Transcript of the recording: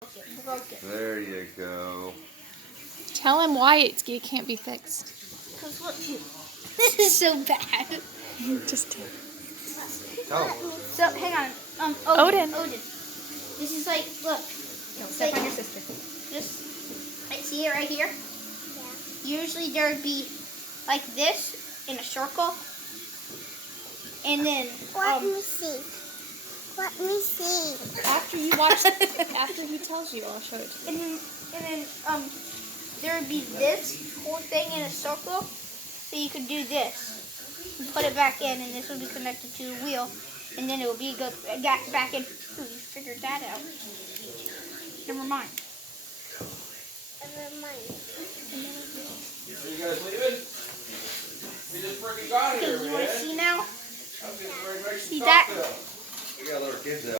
Broken. There you go. Tell him why it can't be fixed. Because look, this is so bad. Just tell. So hang on. Odin. Odin. This is like, look. Don't step on your sister. Just, like, see it right here? Yeah. Usually there would be like this in a circle. And then, Let me see. Let me see. After you watch, after he tells you, I'll show it to you. and then, there would be this whole thing in a circle. So you could do this. And put it back in, and this would be connected to a wheel. And then it would be go back in. Ooh, you figured that out. Never mind. Never mind. Are you guys leaving? We just freaking got here, Okay, you want to see now? I'm getting ready to make some See that? cocktails. We got little kids out.